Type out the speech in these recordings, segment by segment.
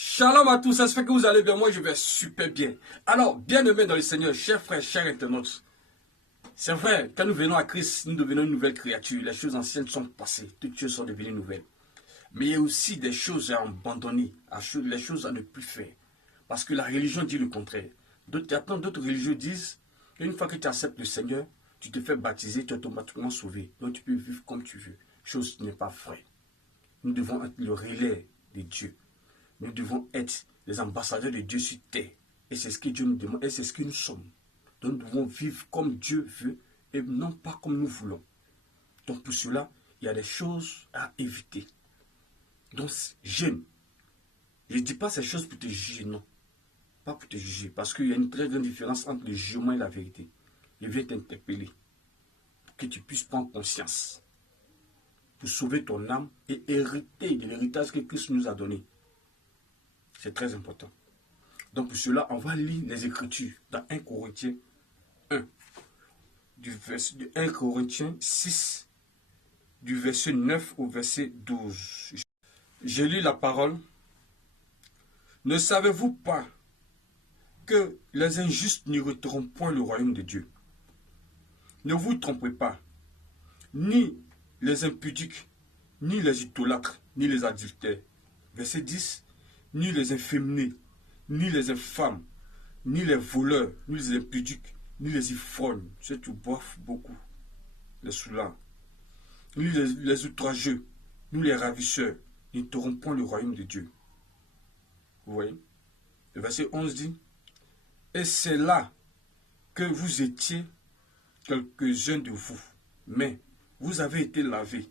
Shalom à tous, ça se fait que vous allez bien, moi je vais super bien. Alors, bien-aimés dans le Seigneur, chers frères, chers internautes, c'est vrai, quand nous venons à Christ, nous devenons une nouvelle créature. Les choses anciennes sont passées, toutes choses sont devenues nouvelles. Mais il y a aussi des choses à abandonner, les choses à ne plus faire. Parce que la religion dit le contraire. D'autres religions disent qu'une fois que tu acceptes le Seigneur, tu te fais baptiser, tu es automatiquement sauvé. Donc tu peux vivre comme tu veux. Chose qui n'est pas vraie. Nous devons être le relais de Dieu. Nous devons être les ambassadeurs de Dieu sur terre. Et c'est ce que Dieu nous demande, et c'est ce que nous sommes. Donc nous devons vivre comme Dieu veut, et non pas comme nous voulons. Donc pour cela, il y a des choses à éviter. Donc j'aime. Je ne dis pas ces choses pour te juger, non. Pas pour te juger, parce qu'il y a une très grande différence entre le jugement et la vérité. Je viens t'interpeller, pour que tu puisses prendre conscience, pour sauver ton âme et hériter de l'héritage que Christ nous a donné. C'est très important. Donc pour cela, on va lire les Écritures dans 1 Corinthiens 1, du 1 Corinthiens 6, du verset 9 au verset 12. Je lis la parole. Ne savez-vous pas que les injustes n'hériteront point le royaume de Dieu? Ne vous trompez pas, ni les impudiques, ni les idolâtres, ni les adultères. Verset 10, ni les inféminés, ni les infâmes, ni les voleurs, ni les impudiques, ni les ivrognes, ceux qui boivent beaucoup, les saoulards, ni les outrageux, ni les ravisseurs, n'hériteront point le royaume de Dieu. Vous voyez? Le verset 11 dit, et c'est là que vous étiez quelques-uns de vous, mais vous avez été lavés,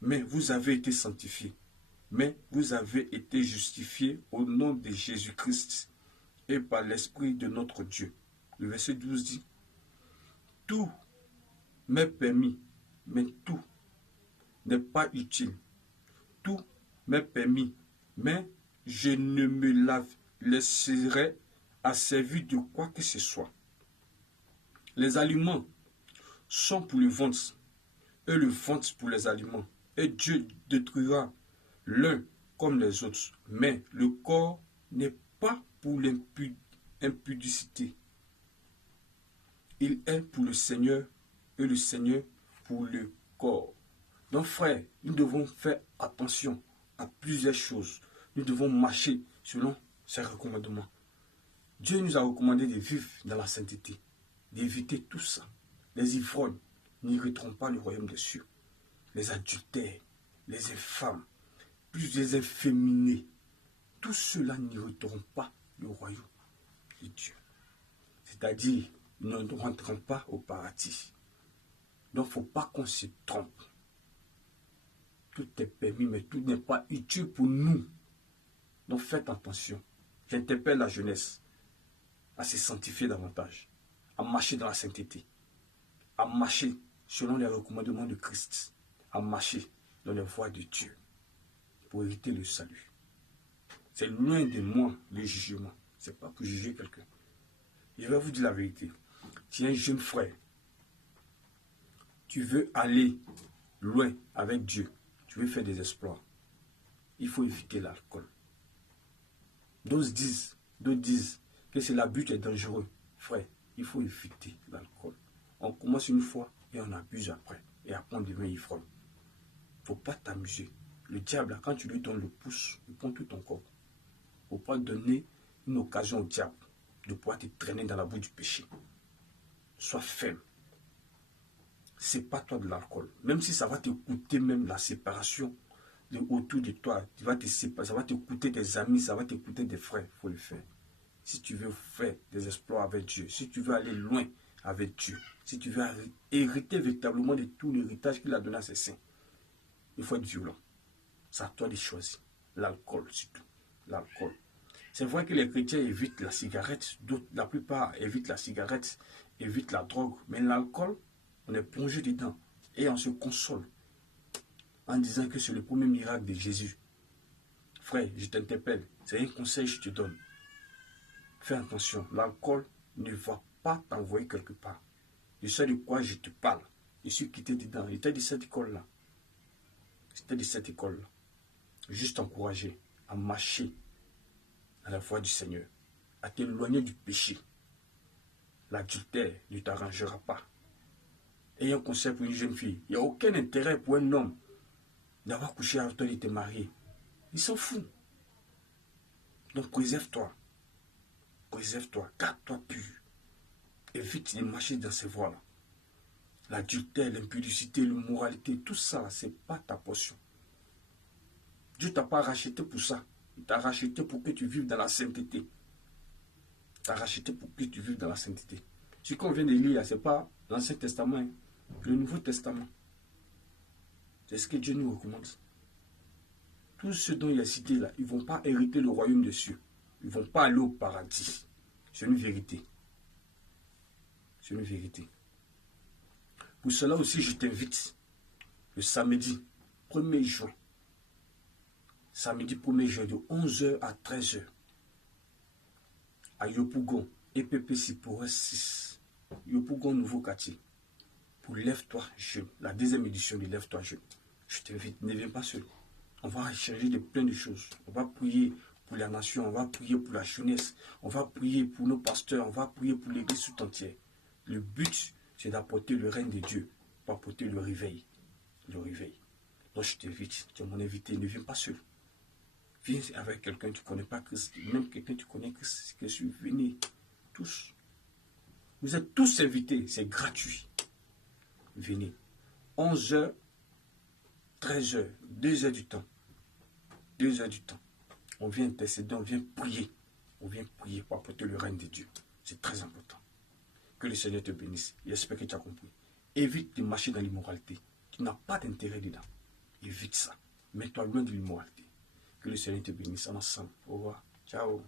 mais vous avez été sanctifiés, mais vous avez été justifiés au nom de Jésus-Christ et par l'Esprit de notre Dieu. Le verset 12 dit, tout m'est permis, mais tout n'est pas utile. Tout m'est permis, mais je ne me laisserai asservir de quoi que ce soit. Les aliments sont pour le ventre, et le ventre pour les aliments. Et Dieu détruira l'un comme les autres. Mais le corps n'est pas pour l'impudicité. Il est pour le Seigneur, et le Seigneur pour le corps. Donc frère, nous devons faire attention à plusieurs choses. Nous devons marcher selon ses recommandements. Dieu nous a recommandé de vivre dans la sainteté, d'éviter tout ça. Les ivrognes n'hériteront pas le royaume des cieux. Les adultères, les infâmes, plus les inféminés, tous ceux-là n'hériteront pas le royaume de Dieu. C'est-à-dire, ils ne rentreront pas au paradis. Donc, il ne faut pas qu'on se trompe. Tout est permis, mais tout n'est pas utile pour nous. Donc, faites attention. J'interpelle la jeunesse à se sanctifier davantage, à marcher dans la sainteté, à marcher selon les recommandements de Christ, à marcher dans les voies de Dieu pour éviter le salut. C'est loin de moi le jugement. Ce n'est pas pour juger quelqu'un. Je vais vous dire la vérité. Tu es un jeune frère. Tu veux aller loin avec Dieu. Tu veux faire des exploits. Il faut éviter l'alcool. D'autres disent que c'est l'abus qui est dangereux. Frère, il faut éviter l'alcool. On commence une fois et on abuse après. Et après on devient ivrogne. Il ne faut pas t'amuser. Le diable, quand tu lui donnes le pouce, il prend tout ton corps. Il ne faut pas donner une occasion au diable de pouvoir te traîner dans la boue du péché. Sois ferme. Sépare-toi de l'alcool. Même si ça va te coûter même la séparation autour de toi, ça va te coûter des amis, ça va te coûter des frères, il faut le faire. Si tu veux faire des exploits avec Dieu, si tu veux aller loin avec Dieu, si tu veux hériter véritablement de tout l'héritage qu'il a donné à ses saints, il faut être violent. C'est à toi de choisir. L'alcool surtout. L'alcool. C'est vrai que les chrétiens évitent la cigarette, la plupart évitent la cigarette, évitent la drogue, mais l'alcool, on est plongé dedans et on se console en disant que c'est le premier miracle de Jésus. Frère, je t'interpelle, c'est un conseil que je te donne. Fais attention, l'alcool ne va pas t'envoyer quelque part. Je sais de quoi je te parle. Je suis quitté dedans. J'étais de cette école-là. Juste encourager à marcher à la voie du Seigneur, à t'éloigner du péché. L'adultère ne t'arrangera pas. Et un conseil pour une jeune fille, il n'y a aucun intérêt pour un homme d'avoir couché avec toi et de te marier. Il s'en fout. Donc préserve-toi. Préserve-toi. Garde-toi pur. Évite de marcher dans ces voies-là. L'adultère, l'impudicité, l'immoralité, tout ça, ce n'est pas ta portion. Dieu ne t'a pas racheté pour ça. Il t'a racheté pour que tu vives dans la sainteté. Il t'a racheté pour que tu vives dans la sainteté. Ce qu'on vient de lire, ce n'est pas l'Ancien Testament, hein, le Nouveau Testament. C'est ce que Dieu nous recommande. Tous ceux dont il a cité là, ils ne vont pas hériter le royaume des cieux. Ils ne vont pas aller au paradis. C'est une vérité. C'est une vérité. Pour cela aussi, je t'invite le samedi 1er juin. Samedi 1er juin de 11h à 13h. À Yopougon, EPP pour 6. Yopougon, nouveau quartier. Pour Lève-toi jeune. La deuxième édition de Lève-toi jeune. Je t'invite, ne viens pas seul. On va échanger de plein de choses. On va prier pour la nation, on va prier pour la jeunesse, on va prier pour nos pasteurs, on va prier pour l'église tout entière. Le but, c'est d'apporter le règne de Dieu, pour apporter le réveil. Le réveil. Donc je t'invite, tu es mon invité, ne viens pas seul. Viens avec quelqu'un, tu ne connais pas Christ, même quelqu'un tu connais Christ, que je venez tous. Vous êtes tous invités, c'est gratuit. Venez. 11h, 13h, 2 heures du temps. 2 heures du temps. On vient intercéder, on vient prier. On vient prier pour apporter le règne de Dieu. C'est très important. Que le Seigneur te bénisse. J'espère que tu as compris. Évite de marcher dans l'immoralité. Tu n'as pas d'intérêt dedans. Évite ça. Mets-toi loin de l'immoralité. Que le Seigneur te bénisse ensemble. Au revoir. Ciao.